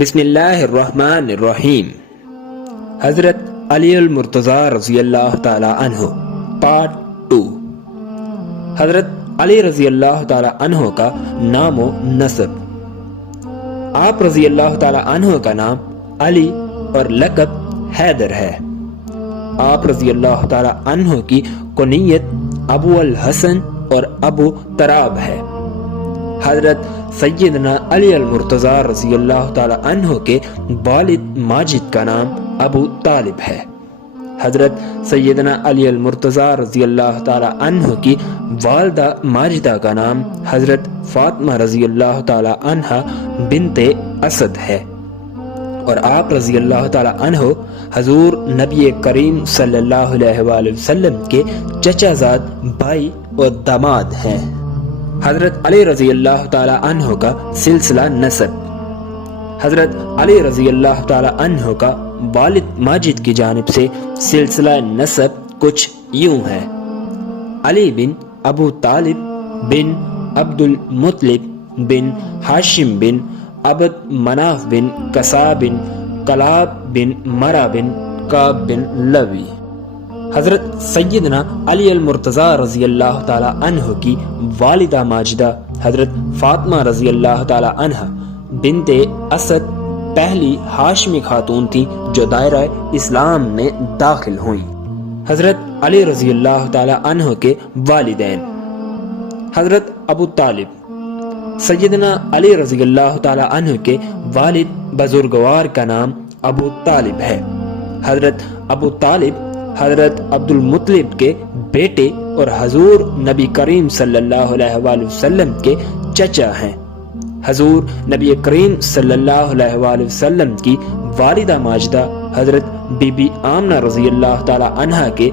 بسم اللہ الرحمن الرحیم۔ حضرت علی المرتضیٰ رضی اللہ تعالی عنہ پارٹ 2۔ حضرت علی رضی اللہ تعالی عنہ کا نام و نسب۔ آپ رضی اللہ تعالی عنہ کا نام علی اور لقب حیدر ہے۔ آپ رضی اللہ تعالی عنہ کی کنیت ابو الحسن اور ابو تراب ہے۔ حضرت سیدنا علی المرتضیٰ رضی اللہ تعالی عنہ کے والد ماجد کا نام ابو طالب ہے۔ حضرت سیدنا علی المرتضیٰ رضی اللہ تعالی عنہ کی والدہ ماجدہ کا نام حضرت فاطمہ رضی اللہ تعالی عنہ بنت اسد ہے، اور آپ رضی اللہ تعالی عنہ حضور نبی کریم صلی اللہ علیہ وآلہ وسلم کے چچا زاد بھائی اور داماد ہیں۔ حضرت علی رضی اللہ تعالی عنہ کا سلسلہ نسب۔ حضرت علی رضی اللہ تعالی عنہ کا والد ماجد کی جانب سے سلسلہ نسب کچھ یوں ہے: علی بن ابو طالب بن عبد المطلب بن ہاشم بن عبد مناف بن کسا بن کلاب بن مرہ بن کعب بن لوی۔ حضرت سیدنا علی المرتضیٰ رضی اللہ تعالی عنہ کی والدہ ماجدہ حضرت فاطمہ رضی اللہ تعالی عنہ بنت اسد پہلی ہاشمی خاتون تھی جو دائرہ اسلام میں داخل ہوئیں۔ حضرت علی رضی اللہ تعالی عنہ کے والدین: حضرت ابو طالب۔ سیدنا علی رضی اللہ تعالی عنہ کے والد بزرگوار کا نام ابو طالب ہے۔ حضرت ابو طالب حضرت عبد المطلب کے بیٹے اور حضور نبی کریم صلی اللہ علیہ وآلہ وسلم کے چچا ہیں۔ حضور نبی کریم صلی اللہ علیہ وآلہ وسلم کی والدہ ماجدہ حضرت بی بی آمنہ رضی اللہ تعالی عنہ کے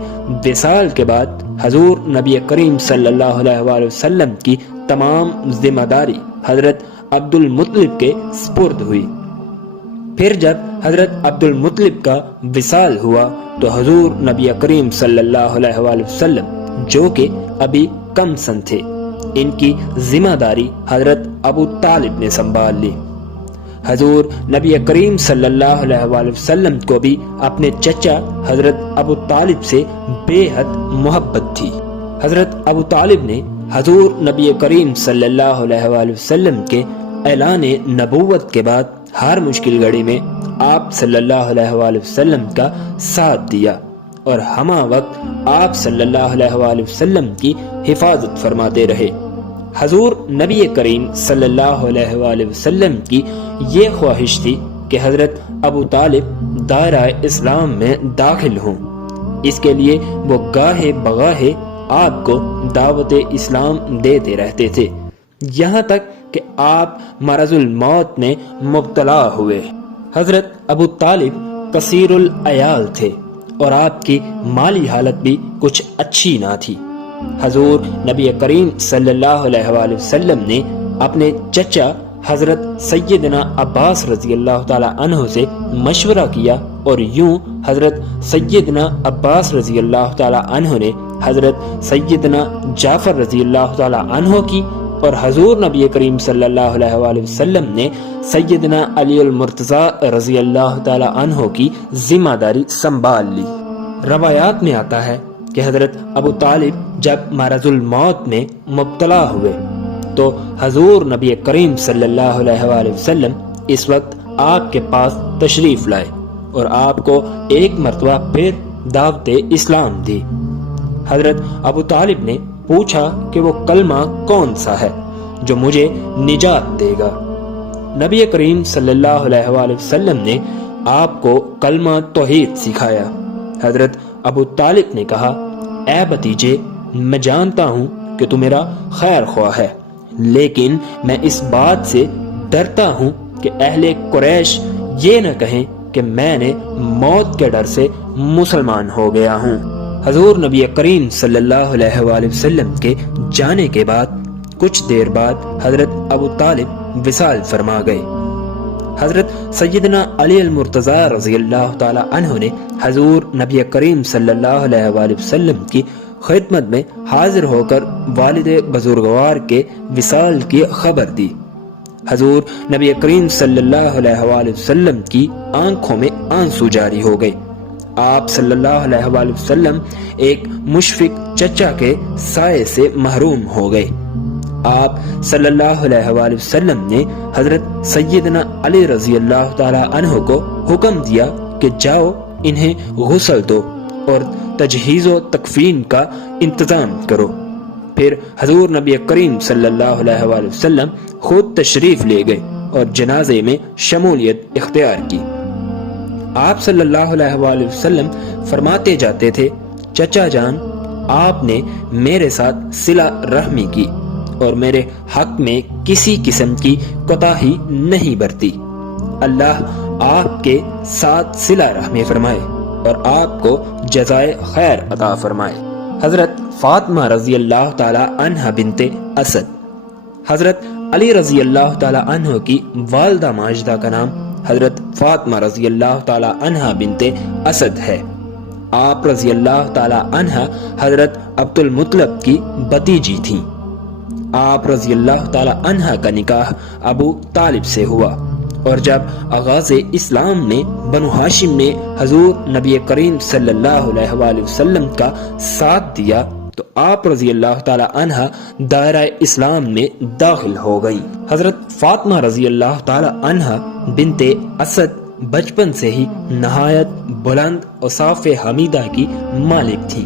وصال کے بعد حضور نبی کریم صلی اللہ علیہ وآلہ وسلم کی تمام ذمہ داری حضرت عبد المطلب کے سپرد ہوئی۔ پھر جب حضرت عبد المطلب کا وصال ہوا تو حضور نبی کریم صلی اللہ علیہ وآلہ وسلم جو کہ ابھی کم سن تھے، ان کی ذمہ داری حضرت ابو طالب نے سنبھال لی۔ حضور نبی کریم صلی اللہ علیہ وآلہ وسلم کو بھی اپنے چچا حضرت ابو طالب سے بے حد محبت تھی۔ حضرت ابو طالب نے حضور نبی کریم صلی اللہ علیہ وآلہ وسلم کے اعلان نبوت کے بعد ہر مشکل گھڑی میں آپ صلی اللہ علیہ وآلہ وسلم کا ساتھ دیا اور ہمہ وقت آپ صلی اللہ علیہ وآلہ وسلم کی حفاظت فرماتے رہے۔ حضور نبی کریم صلی اللہ علیہ وآلہ وسلم کی یہ خواہش تھی کہ حضرت ابو طالب دائرہ اسلام میں داخل ہوں۔ اس کے لیے وہ گاہے بگاہے آپ کو دعوت اسلام دیتے رہتے تھے، یہاں تک کہ آپ مرض الموت میں مبتلا ہوئے۔ حضرت ابو طالب کثیر العیال تھے اور آپ کی مالی حالت بھی کچھ اچھی نہ تھی۔ حضور نبی کریم صلی اللہ علیہ وآلہ وسلم نے اپنے چچا حضرت سیدنا عباس رضی اللہ تعالی عنہ سے مشورہ کیا اور یوں حضرت سیدنا عباس رضی اللہ تعالی عنہ نے حضرت سیدنا جعفر رضی اللہ تعالی عنہ کی اور حضور نبی کریم صلی اللہ علیہ وآلہ وسلم نے سیدنا علی المرتضیٰ رضی اللہ تعالی عنہ کی ذمہ داری سنبھال لی۔ روایات میں آتا ہے کہ حضرت ابو طالب جب مرض الموت میں مبتلا ہوئے تو حضور نبی کریم صلی اللہ علیہ وآلہ وسلم اس وقت آپ کے پاس تشریف لائے اور آپ کو ایک مرتبہ پھر دعوت اسلام دی۔ حضرت ابو طالب نے پوچھا کہ وہ کلمہ کون سا ہے جو مجھے نجات دے گا۔ نبی کریم صلی اللہ علیہ وآلہ وسلم نے آپ کو کلمہ توحید سکھایا۔ حضرت ابو طالب نے کہا: اے بھتیجے، میں جانتا ہوں کہ تو میرا خیر خواہ ہے، لیکن میں اس بات سے ڈرتا ہوں کہ اہل قریش یہ نہ کہیں کہ میں نے موت کے ڈر سے مسلمان ہو گیا ہوں۔ حضور نبی کریم صلی اللہ علیہ وآلہ وسلم کے جانے کے بعد کچھ دیر بعد حضرت ابو طالب وصال فرما گئے۔ حضرت سیدنا علی المرتضیٰ رضی اللہ تعالی عنہ نے حضور نبی کریم صلی اللہ علیہ وآلہ وسلم کی خدمت میں حاضر ہو کر والد بزرگوار کے وصال کی خبر دی۔ حضور نبی کریم صلی اللہ علیہ وآلہ وسلم کی آنکھوں میں آنسو جاری ہو گئے۔ آپ صلی اللہ علیہ وآلہ وسلم ایک مشفق چچا کے سائے سے محروم ہو گئے۔ آپ صلی اللہ علیہ وآلہ وسلم نے حضرت سیدنا علی رضی اللہ تعالی عنہ کو حکم دیا کہ جاؤ انہیں غسل دو اور تجہیز و تکفین کا انتظام کرو۔ پھر حضور نبی کریم صلی اللہ علیہ وآلہ وسلم خود تشریف لے گئے اور جنازے میں شمولیت اختیار کی۔ آپ صلی اللہ علیہ وآلہ وسلم فرماتے جاتے تھے، چچا جان آپ نے میرے ساتھ صلہ رحمی کی اور میرے حق میں کسی قسم کی کوتاہی نہیں برتی۔ اللہ آپ کے ساتھ صلہ رحمی فرمائے اور آپ کو جزائے خیر عطا فرمائے۔ حضرت فاطمہ رضی اللہ تعالی عنہ بنت اسد۔ حضرت علی رضی اللہ تعالی عنہ کی والدہ ماجدہ کا نام حضرت فاطمہ رضی اللہ تعالی عنہ بنت اسد ہے۔ آپ رضی اللہ تعالی عنہ حضرت عبد المطلب کی بھتیجی تھیں۔ آپ رضی اللہ تعالی عنہ کا نکاح ابو طالب سے ہوا، اور جب آغاز اسلام میں بنو ہاشم نے حضور نبی کریم صلی اللہ علیہ وآلہ وسلم کا ساتھ دیا تو آپ رضی اللہ تعالی عنہ دائرہ اسلام میں داخل ہو گئی۔ حضرت فاطمہ رضی اللہ تعالی عنہ بنت اسد بچپن سے ہی نہایت بلند اور صاف حمیدہ کی مالک تھی۔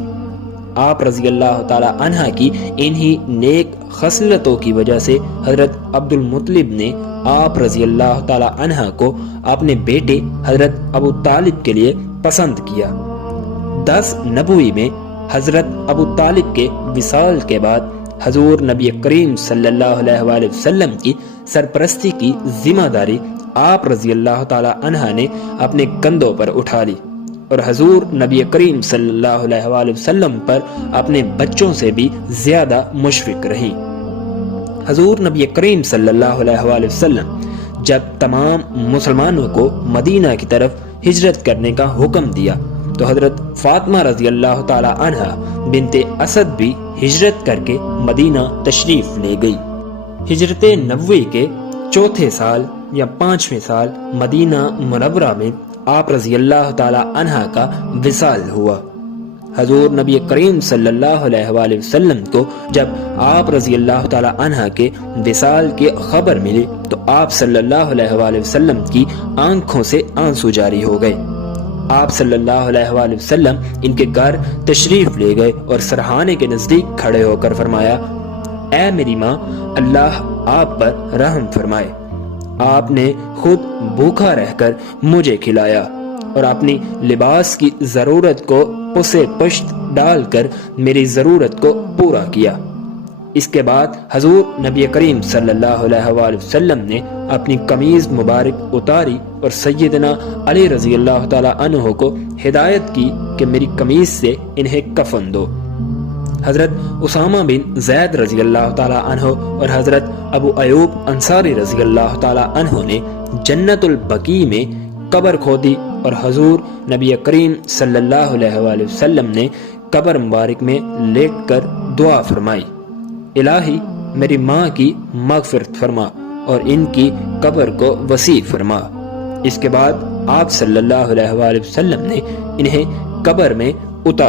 آپ رضی اللہ تعالی عنہ کی انہی نیک خصلتوں کی وجہ سے حضرت عبد المطلب نے آپ رضی اللہ تعالی عنہ کو اپنے بیٹے حضرت ابو طالب کے لیے پسند کیا۔ 10 نبوی میں حضرت ابو طالب کے وصال کے بعد حضور نبی کریم صلی اللہ علیہ وآلہ وسلم کی سرپرستی کی ذمہ داری آپ رضی اللہ تعالی عنہ نے اپنے کندھوں پر اٹھا لی، اور حضور نبی کریم صلی اللہ علیہ وآلہ وسلم پر اپنے بچوں سے بھی زیادہ مشفق رہی۔ حضور نبی کریم صلی اللہ علیہ وآلہ وسلم جب تمام مسلمانوں کو مدینہ کی طرف ہجرت کرنے کا حکم دیا تو حضرت فاطمہ رضی اللہ تعالی عنہ بنت اسد بھی ہجرت کر کے مدینہ تشریف لے گئی۔ ہجرت نبوی کے چوتھے سال یا 5ویں سال مدینہ منورہ میں آپ رضی اللہ تعالی عنہ کا وصال ہوا۔ حضور نبی کریم صلی اللہ علیہ وآلہ وسلم کو جب آپ رضی اللہ تعالی عنہ کے وصال کی خبر ملی تو آپ صلی اللہ علیہ وآلہ وسلم کی آنکھوں سے آنسو جاری ہو گئے۔ آپ صلی اللہ علیہ وآلہ وسلم ان کے گھر تشریف لے گئے اور سرہانے کے نزدیک کھڑے ہو کر فرمایا، اے میری ماں، اللہ آپ پر رحم فرمائے۔ آپ نے خود بھوکا رہ کر مجھے کھلایا اور اپنی لباس کی ضرورت کو پسے پشت ڈال کر میری ضرورت کو پورا کیا۔ اس کے بعد حضور نبی کریم صلی اللہ علیہ وآلہ وسلم نے اپنی قمیض مبارک اتاری اور سیدنا علی رضی اللہ تعالی عنہ کو ہدایت کی کہ میری قمیض سے انہیں کفن دو۔ حضرت اسامہ بن زید رضی اللہ تعالی عنہ اور حضرت ابو ایوب انصاری رضی اللہ تعالی عنہ نے جنت البقیع میں قبر کھودی اور حضور نبی کریم صلی اللہ علیہ وآلہ وسلم نے قبر مبارک میں لیٹ کر دعا فرمائی، الہی میری ماں کی مغفرت فرما اور ان کی قبر کو وسیع فرما۔ اس کے بعد آپ صلی اللہ علیہ وآلہ وسلم نے انہیں قبر میں اتار